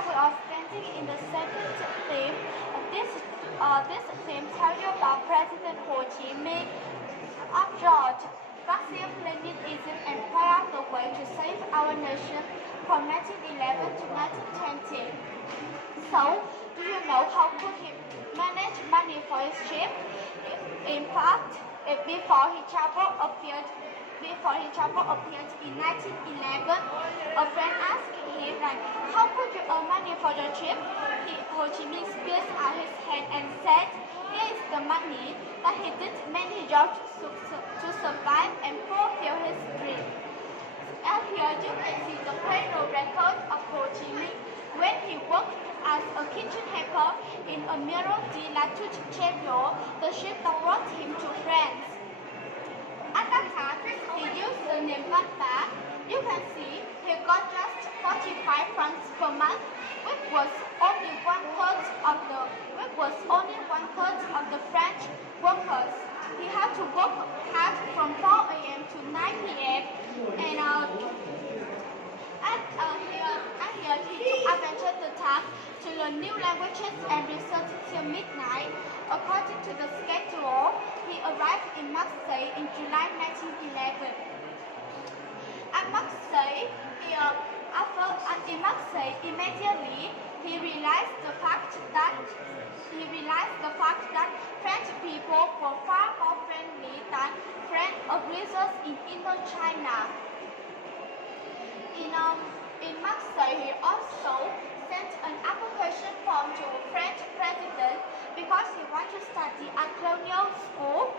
now we are standing in the second theme. This theme tells you about President Ho Chi Minh. After all, Marxism-Leninism employed the way to save our nation from 1911 to 1920. So, do you know how could he manage money for his ship? In fact, before his trouble appeared in 1911, a friend asked him, how could you earn money for the trip? Ho Chi Minh squeezed out his hand and said, here is the money, that he did many jobs to survive and fulfill his dream. And here you can see the payroll record of Ho Chi Minh when he worked as a kitchen helper in Admiral de la Touche Chevreul, the ship that brought him to France. At that time, he used the name Vatba. You can see he got just 45 francs per month, which was only one-third of the French workers. He had to work hard from 4 a.m. to 9 p.m. Here he took advantage of the time to learn new languages and research till midnight. According to the schedule, he arrived in Marseille in July 1911. At Marseille, immediately he realized the fact that French people were far more friendly than French aggressors in Indochina. In Marseille, he also sent an application form to a French president because he wanted to study at colonial school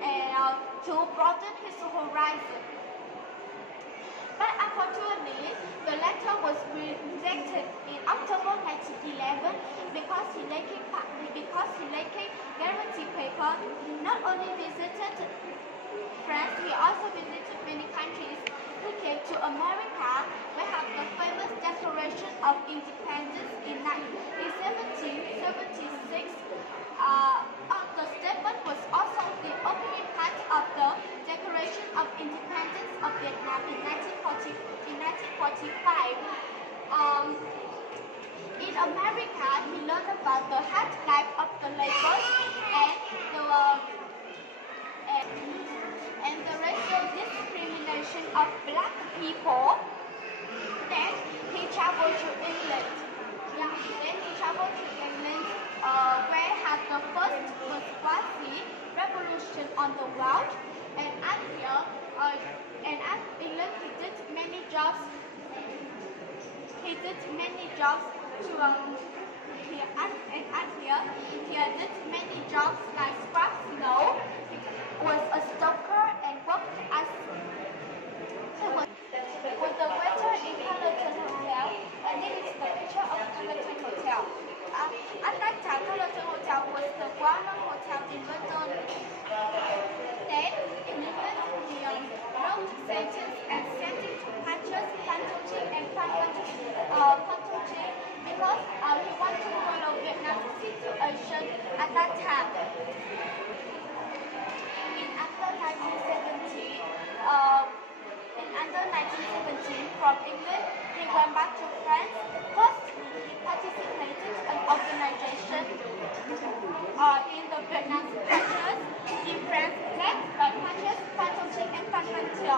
and to broaden his horizon. But unfortunately, the letter was rejected in October 1911 because he lacked guarantee paper. He not only visited France, he also visited many countries. He came to America. We have the famous Declaration of Independence in 1776. The statement was also the opening part of the Declaration of Independence of Vietnam in 1945. In America, he learned about the hard life of the laborers and the racial discrimination of black people. Then he traveled to England. Where had the first bourgeoisie revolution on the world, and at England he did many jobs. He did many jobs like scrap snow. He was a stoker and worked as with the waiter in Carlton Hotel, and this is the picture of Carlton Hotel. At that time, Carlton Hotel was the well-known hotel in London. Then, in England, he wrote sentences and sent it to Patches, Pantochi, and Pantochi because he wanted to follow Vietnam's situation at that time. Under 1917, from England, he went back to France. First, he participated in an organization in the Vietnam Patches in France, led by Patches, Pantochi, and Pantochi.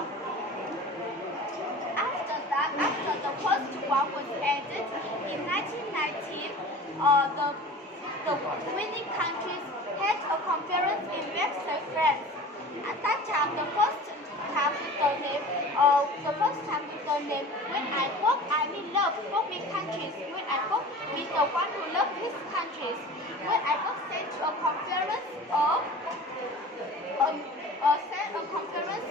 After the First War was ended, in 1919, the winning countries had a conference in Versailles, France. At that time, the first time with the name, when I work, I mean love, work with countries. When I work with the one who loves his countries. When I was sent to a conference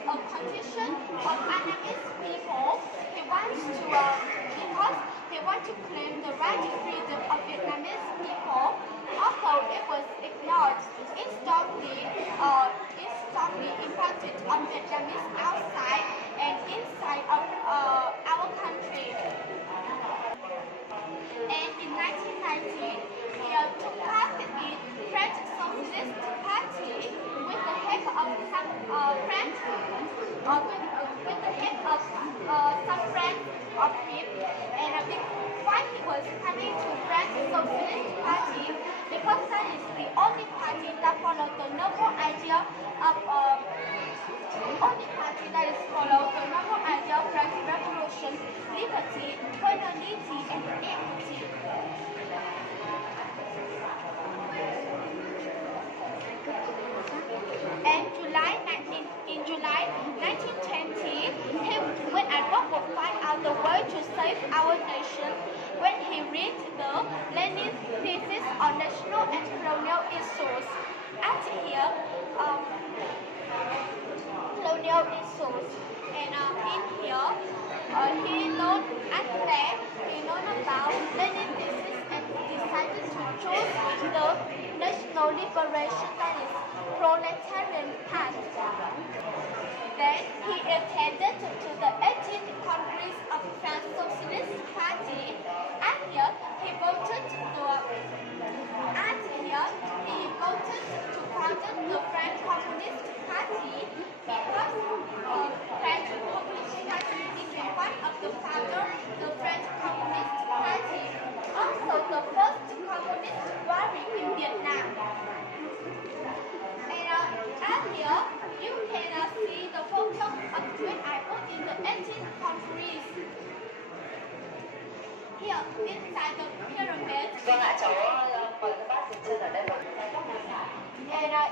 of condition of Vietnamese people, because they want to claim the right to freedom of Vietnamese people, although it was ignored. It strongly impacted on Vietnamese outside and inside of our country. And in 1919, he took part in French Socialist Party with the help of some friends of him, and while he was because that is the only party that follows the noble idea of French Revolution, liberty, fraternity, and equity. And in July 1920, when Albert would find out the way to save our nation, when he read the Lenin thesis on national and colonial issues. And here, colonial issues. And in here, he learned about Lenin thesis and decided to choose the national liberation, that is proletarian path. Then he attended to the 18th Congress of French Socialist Party, and here he voted to found the French Communist Party, because French Communist Party is one of the founders of the French Communist Party, also the first communist party in Vietnam. And here you can see the photo of when I was in the 18th Congress. Here, inside the pyramid. Vâng ạ, cháu mời các bác dừng chân ở đây. And inside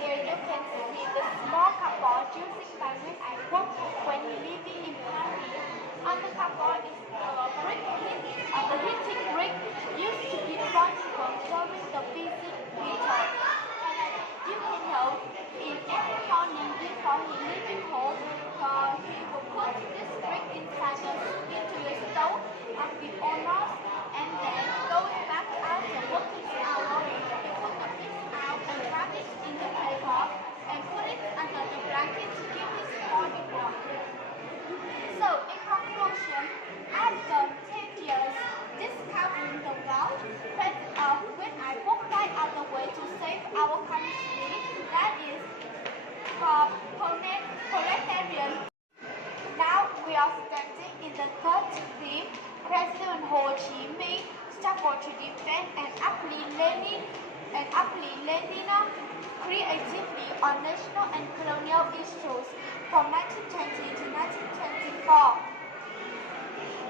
here you can see the small cupboard used by when I work when living in Paris. On the cupboard is the heating brick used to be responsible during the busy winter. And you can know in every morning before he leaving home, he will put this brick into the stove of the owners, and then going back out the working hour, he put the piece out and wrap it in the paper and put it under the blanket to keep his body warm. So in conclusion, after 10 years discovering the world, when I walk right out the way to save our country, that is proletarian. Now we are standing in the third theme. President Ho Chi Minh struggled to defend and uplift Lenin creatively on national and colonial issues from 1920 to 1924.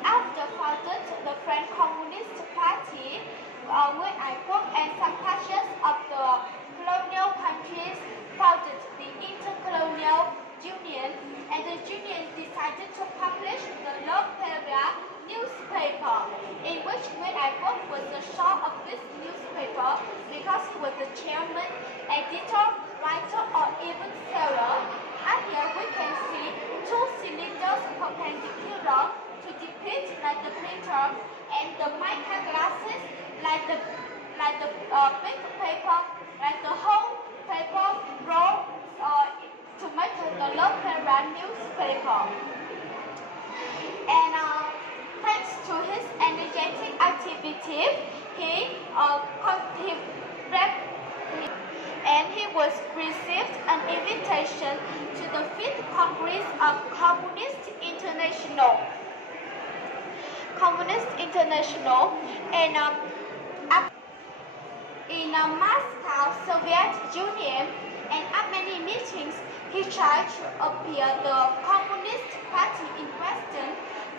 After founded the French Communist Party, when I worked and some parties of the colonial countries founded the Intercolonial Union, and the union decided to publish the L'Opéra newspaper, in which when I worked was the shaw of this newspaper, because he was the chairman, editor, writer, or even seller. And here we can see two cylinders perpendicular to depict like the printer, and the mica glasses like the big paper, like the whole paper roll to make the L'Opéra newspaper. And thanks to his energetic activity, he was received an invitation to the 5th Congress of Communist International. And in Moscow, Soviet Union, and at many meetings, he tried to appear the Communist Party in Western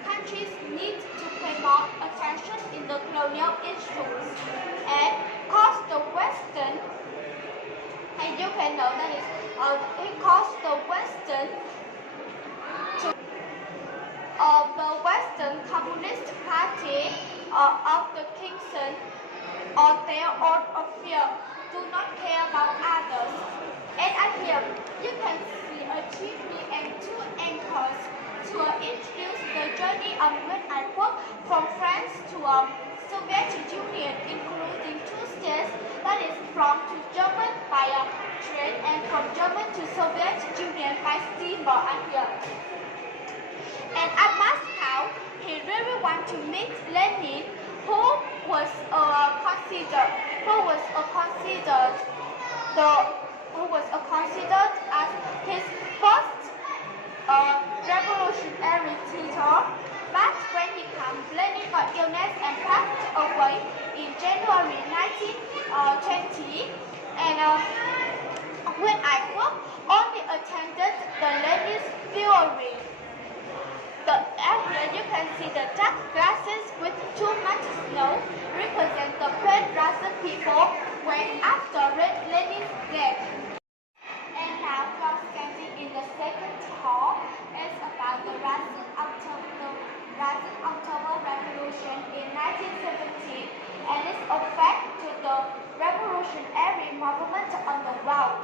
countries need to pay more attention in the colonial issues, and caused the Western, and you can know that is, he caused the Western to the Western Communist Party of the Kingston, or their own affair, do not care about others. And at here, you can see a chimney and two anchors to introduce the journey of when I work from France to Soviet Union, including 2 states, that is from to German by train, and from German to Soviet Union by steamer at here. And at Moscow, he really wanted to meet Lenin, who was considered as his first revolutionary teacher. But when he came, Lenin got illness and passed away in January 1920, and when I only attended the Lenin's theory. The area you can see the dark glasses with too much snow represent the plain Russian people when after Lenin's death. And now we are standing in the second hall. It's about the Russian October Revolution in 1917 and its effect to the revolutionary movement on the world.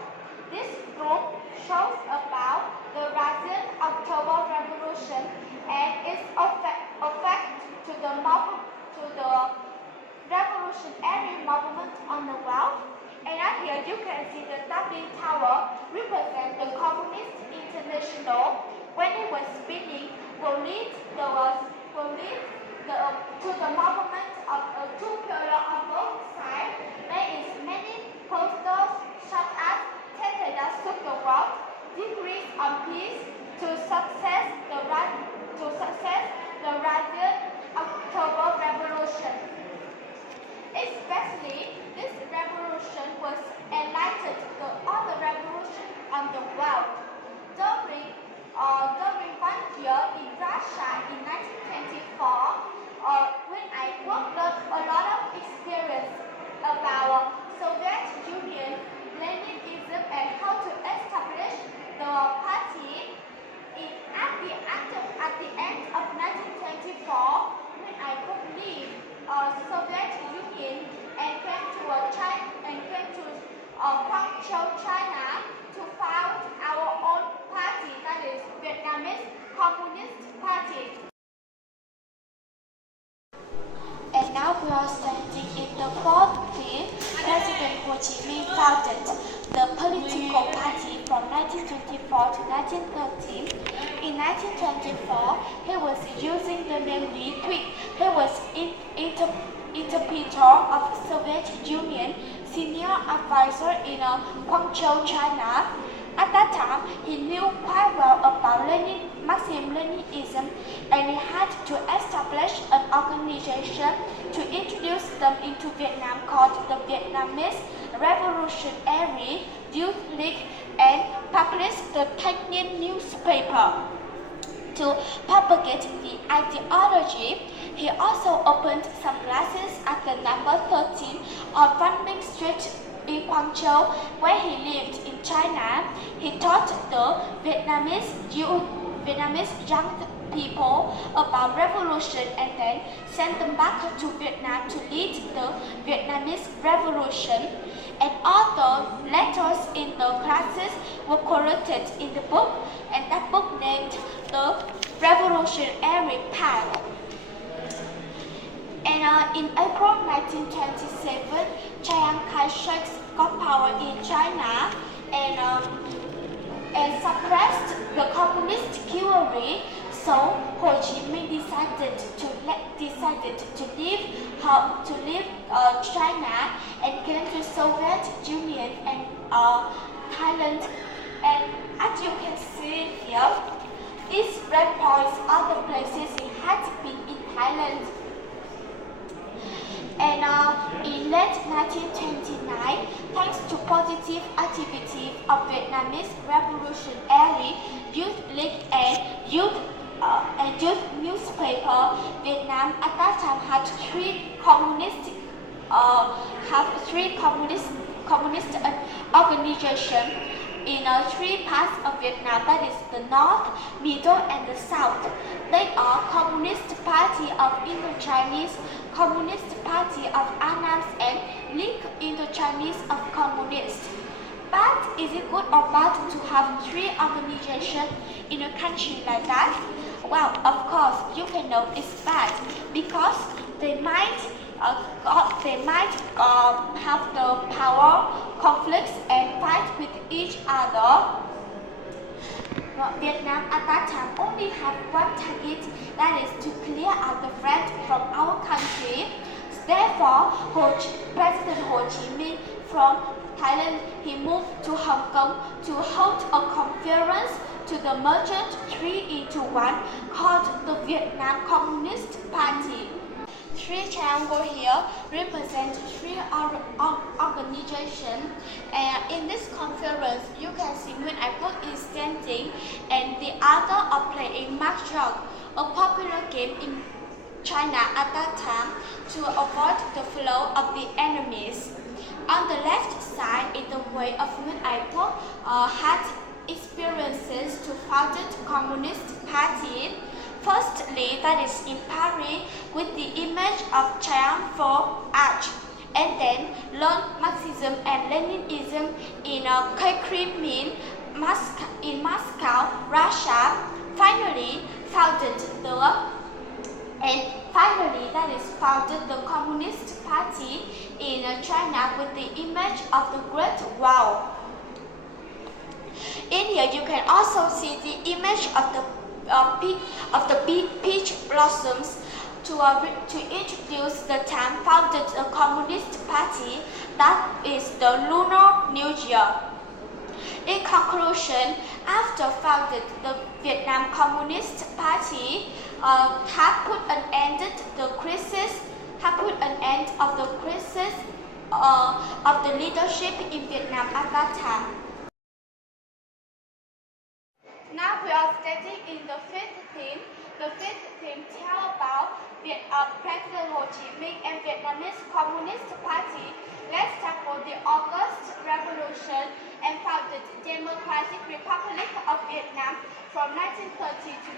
This group shows about the Russian October Revolution and its effect to the revolutionary movement on the world. And here you can see the Dublin Tower represent the Communist International. When it was spinning, will lead to the movement of a two pillar on both sides. There is many posters such as that took the world, degrees on peace to success the Russian October Revolution. Especially, this revolution was enlightened the other revolution on the world. During 1 year in Russia in 1924, when I learned a lot of experience about Soviet Union, Leninism, and how to establish the party. At the end of 1924, when I could leave Soviet Union and came to Guangzhou, China, to found our own party, that is Vietnamese Communist Party. And now we are standing in the fourth field. President Ho Chi Minh founded the political party from 1924 to 1930. In 1924, he was using the name Li Dui. He was interpreter of Soviet Union, senior advisor in Guangzhou, China. At that time, he knew quite well about Marxism-Leninism, and he had to establish an organization to introduce them into Vietnam called the Vietnamese Revolutionary Youth League and published the Thanh Niên newspaper. To propagate the ideology, he also opened some classes at the number 13 on Văn Minh Street in Guangzhou, where he lived in China. He taught the Vietnamese young people about revolution and then sent them back to Vietnam to lead the Vietnamese revolution. And all the letters in the classes were corrected in the book, and that book named The Revolutionary Path. And in April 1927, Chiang Kai-shek got power in China and suppressed the communist theory. So Ho Chi Minh decided to leave China and came to Soviet Union and Thailand. And as you can see here, these red points are the places he had been in Thailand. And in late 1929, thanks to positive activity of Vietnamese Revolutionary Youth League and youth newspaper, Vietnam at that time had three communist organizations in three parts of Vietnam, that is the North, Middle, and the South. They are Communist Party of Indochinese, Communist Party of Annams, and League Indochinese of Communists. But is it good or bad to have three organizations in a country like that? Well, of course, you can know it's bad because they might have the power, conflicts, and fight with each other. Vietnam at that time only had one target, that is to clear out the threat from our country. Therefore, President Ho Chi Minh from Thailand, he moved to Hong Kong to hold a conference to the merged 3 into 1 called the Vietnam Communist Party. three triangles here represent three organizations. And in this conference, you can see Nguyễn Ái Quốc is standing and the other are playing mahjong, a popular game in China at that time to avoid the flow of the enemies. On the left side is the way of Nguyễn Ái Quốc had experiences to found the Communist Party. Firstly, that is in Paris with the image of triumphal arch, and then learned Marxism and Leninism in Kremlin, in Moscow, Russia. Finally, founded the Communist Party in China with the image of the Great Wall. In here, you can also see the image of the peach blossoms to introduce the time founded the Communist Party, that is the Lunar New Year. In conclusion, after founded the Vietnam Communist Party, had put an end of the crisis of the leadership in Vietnam at that time. Now we are studying in the fifth theme. The fifth theme tells about President Ho Chi Minh and Vietnamese Communist Party. Let's tackle the August Revolution and founded Democratic Republic of Vietnam from 1930 to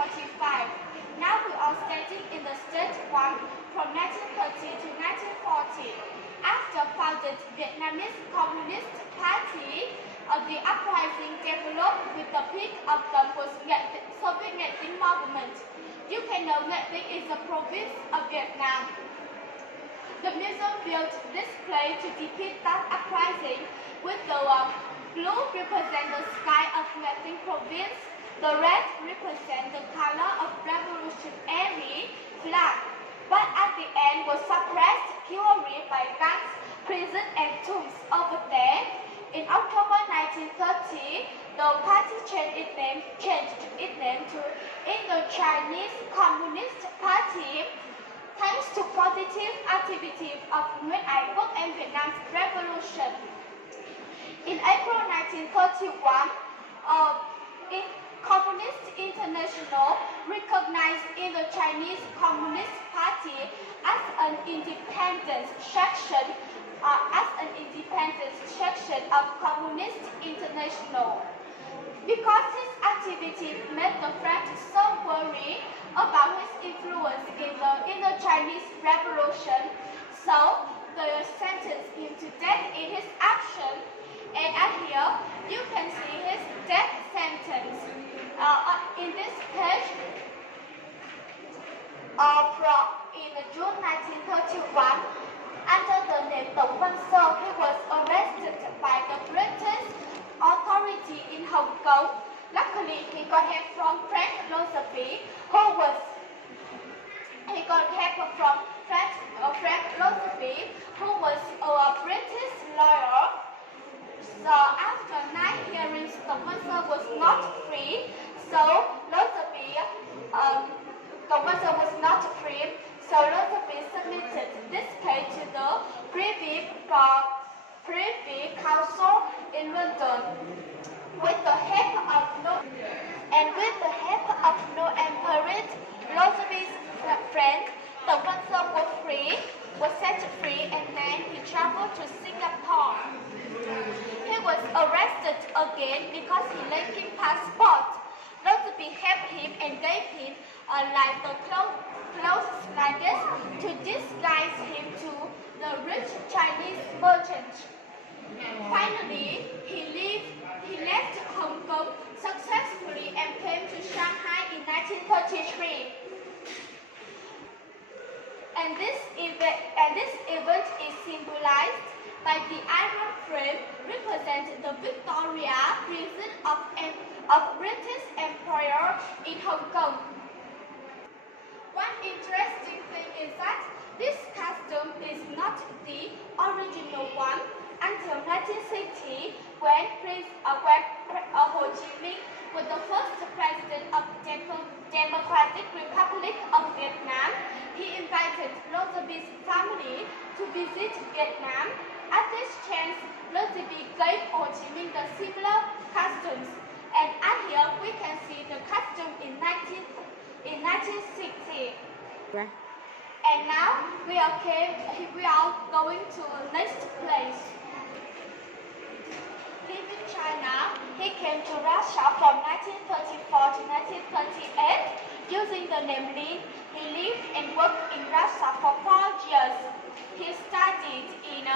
1945. Now we are studying in the state one from 1930 to 1940. After founded Vietnamese Communist Party, the uprising developed with the peak of the Soviet Nghệ Tĩnh movement. You can know Nghệ Tĩnh is a province of Vietnam. The museum built this play to depict that uprising, with the blue represent the sky of Nghệ Tĩnh province, the red represent the color of revolutionary flag, but at the end was suppressed purely by guns, prison and tombs over there. In October 1930, the party changed its name to Indo-Chinese Communist Party, thanks to positive activities of Nguyễn Ái Quốc and Vietnam's revolution. In April 1931, Communist International recognized Indo-Chinese Communist Party as an independent section of Communist International. Because his activities made the French so worried about his influence in the Indo-Chinese Revolution, so they sentenced him to death in his action. And at here, you can see his death sentence. In this page, in June 1931, under the name Tổng Văn Sơ, he was arrested by the British authority in Hong Kong. Luckily, he got help from Frank Loseby, who was a British lawyer. So after 9 hearings, Tổng Văn Sơ was not free. So Loseby submitted this case to the Privy Council in London. With the help of no emperor, Loseby's friend, Tổng Văn Sơ was set free, and then he traveled to Singapore. He was arrested again because he lacking passport. Loseby helped him and gave him clothes like this to disguise him to the rich Chinese merchant. Finally, he left Hong Kong successfully and came to Shanghai in 1933. And this event is symbolized by the iron frame representing the Victoria prison of British Empire in Hong Kong. One interesting thing is that this custom is not the original one until 1960, when Ho Chi Minh was the first president of Democratic Republic of Vietnam. He invited Roosevelt family to visit Vietnam. At this chance, Roosevelt gave Ho Chi Minh the similar customs. And here we can see the costume in 1960. Right. And now we are going to the next place. Leaving China, he came to Russia from 1934 to 1938. Using the name Lin, he lived and worked in Russia for 4 years. He studied in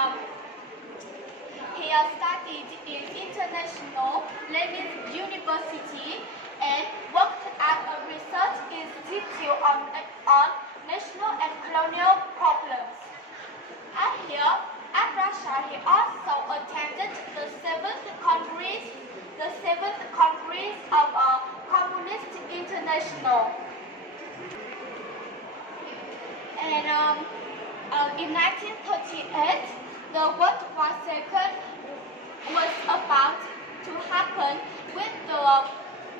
International Lenin University and worked at a research institute on national and colonial problems. And here, at Russia, he also attended the seventh Congress of Communist International. And in 1938, the World War II was about to happen with the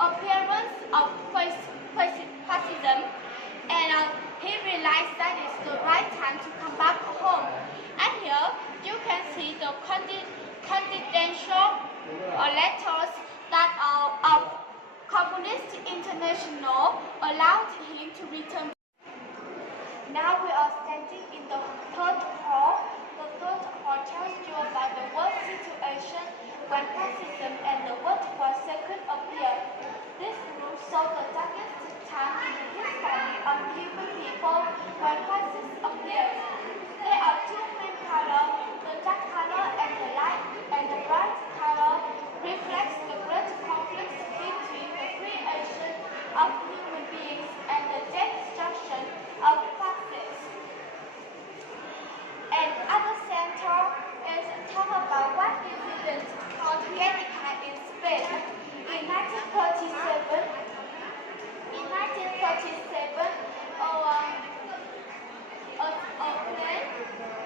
appearance of fascism, and he realized that it's the right time to come back home. And here you can see the confidential letters that of Communist International allowed him to return. Now we are standing in the third hall. The third hall tells you about the world situation when fascism and the World War II appeared. This room shows the darkest time in the history of human people when fascism appeared. There are two main colors, the dark color and the light, and the bright color reflects the great conflict between the creation of human beings and the destruction of fascists. And at the center is talk about what incident called Guernica in Spain. In 1937,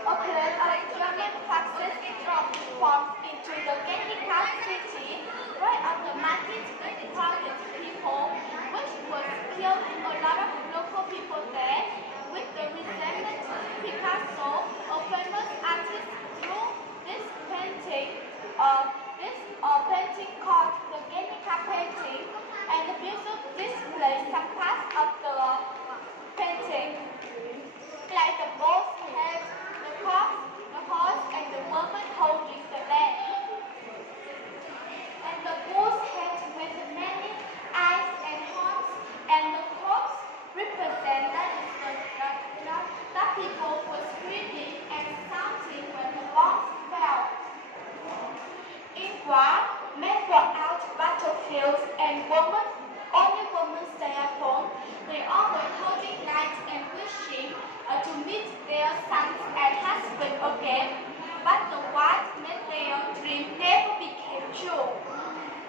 a plane of German fascist dropped bombs into the Guernica city right on the market with crowded people, which was killed a lot of local people there. With the resentment, Picasso, a famous artist, drew this painting called the Guernica painting, and the museum displays some parts of the painting, like the bull's head, the horse, and the woman holding the lamb. And the bull's head with many eyes and horns, and the corpse represent that people were screaming and shouting when the bombs fell. In war, men were out battlefields and only women stay at home. They all were holding lights and wishing to meet their sons and husbands again, but the what made their dream never became true.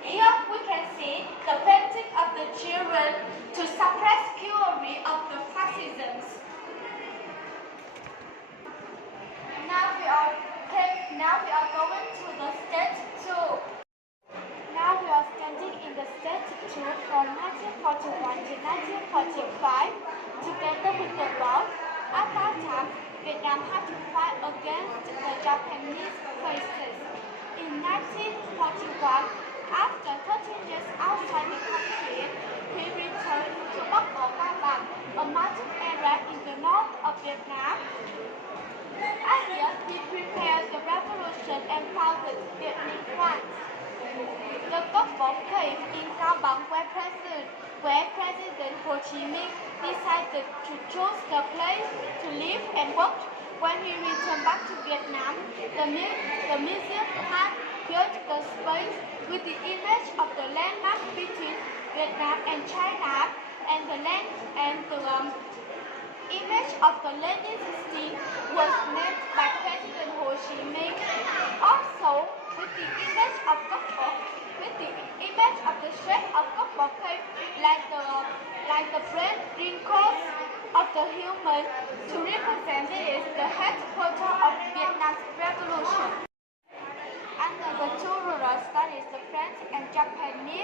Here we can see the painting of the children to suppress fury of the fascisms. Now we are going to the stage 2. Now we are standing in the stage 2 from 1941 to 1945, together with the world. At that time, Vietnam had to fight against the Japanese forces. In 1941, after 13 years outside the country, he returned to Bắc Âu Ca Bang, a mountain area in the north of Vietnam. And here, he prepared the revolution and founded Viet Minh France. The Bắc Âu cave in Cao Bằng where President Ho Chi Minh decided to choose the place to live and work. When he returned back to Vietnam, the museum had built the space with the image of the landmark between Vietnam and China, and the image of the Lenin statue was named by President Ho Chi Minh. Also, with the image of the shape of Bắc Âu cave, like the brain wrinkles of the human, to represent it is the headquarters of Vietnam's revolution. Under the two rulers, that is the French and Japanese,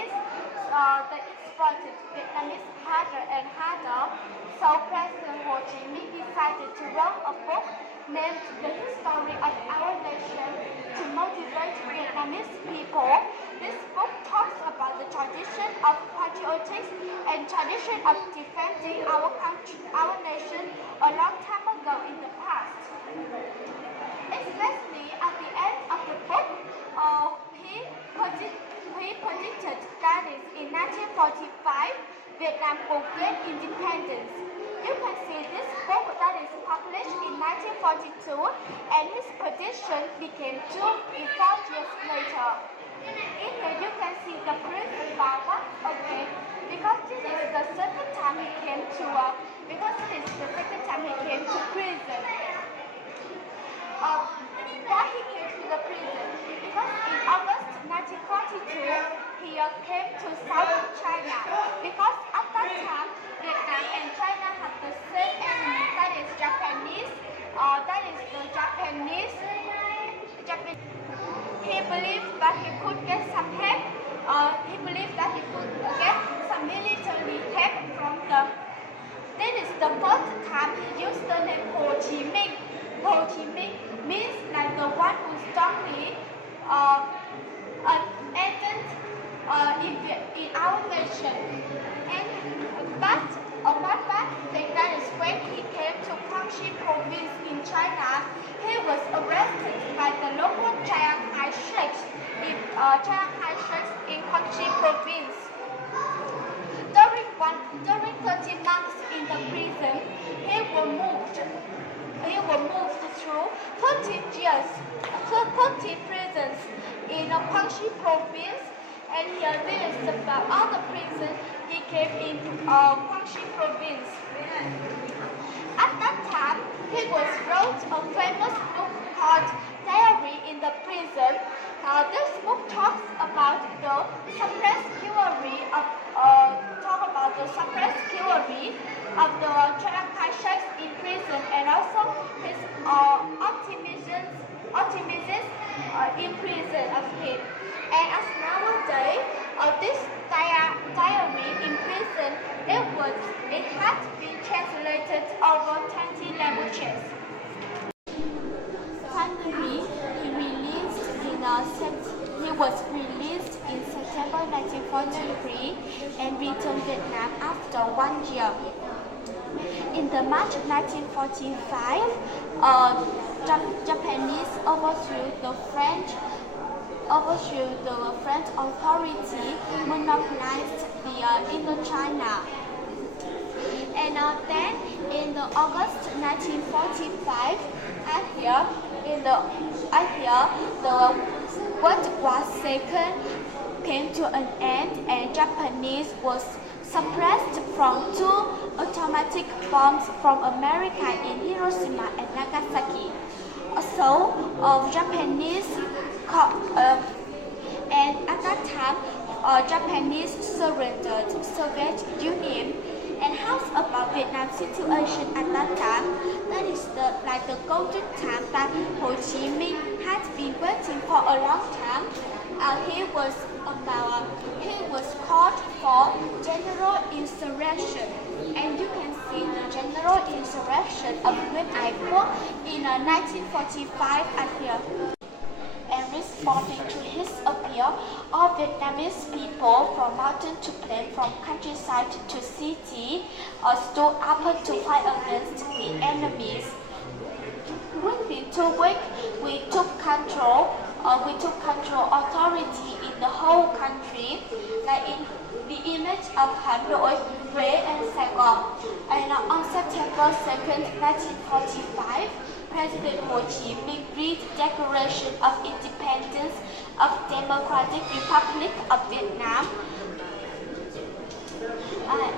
and harder. So President Ho Chi Minh decided to write a book named The History of Our Nation to motivate Vietnamese people. This book talks about the tradition of patriotism and tradition of defending our country, our nation a long time ago in the past. Especially at the end of the book, he predicted that in 1945, Vietnam will gain independence. You can see this book that is published in 1942, and his prediction became true 4 years later. In here you can see the prison bar, okay, because this is the second time he came to prison. Why he came to the prison? Because in August 1942, he came to South China. Because at that time, Vietnam and China have the same enemy, that is Japanese. He believed that he could get some help. He believed that he could get some military help from them. This is the first time he used the name Ho Chi Minh. Ho Chi Minh means like the one who strongly an agent in our nation. And that is when he came to Guangxi province in China. He was arrested by the local Chiang Kai-shek in Guangxi province. During 30 months in the prison, he was moved through 30 prisons in Guangxi province, and he realized about all the prisons he came in Guangxi province. At that time, he wrote a famous book called Diary in the Prison. This book talks about the suppressed chivalry of the Chiang Kai-shek in prison, and also his optimism in prison of him. And as nowadays, this diary in prison, it had been translated over 20 languages. Finally, he was released in September 1943 and returned Vietnam after 1 year. In the March 1945, Japanese overthrew the French authority, monopolized the Indochina. And then in the August 1945, the World War II came to an end, and Japanese was suppressed from 2 atomic bombs from America in Hiroshima and Nagasaki. So and at that time, Japanese surrendered to Soviet Union. And how's about Vietnam's situation at that time? That is the golden time that Ho Chi Minh had been waiting for a long time. He was called for general insurrection, and you can see the general insurrection of Nguyễn Ái Quốc in 1945 at here. And responding to his appeal, all Vietnamese people from mountain to plain, from countryside to city, stood up to fight against the enemies. Within 2 weeks, we took control authority in the whole country, like in the image of Hà Nội, Huế, and Saigon. And on September 2nd, 1945, President Ho Chi Minh read the Declaration of Independence of Democratic Republic of Vietnam.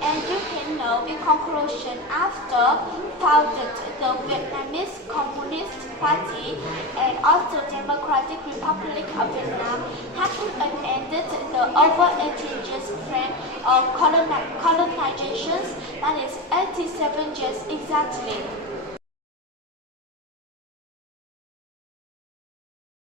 And you can know, in conclusion, after founded the Vietnamese Communist Party and also Democratic Republic of Vietnam, having ended the over 18 years trend of colonizations, that is 87 years exactly.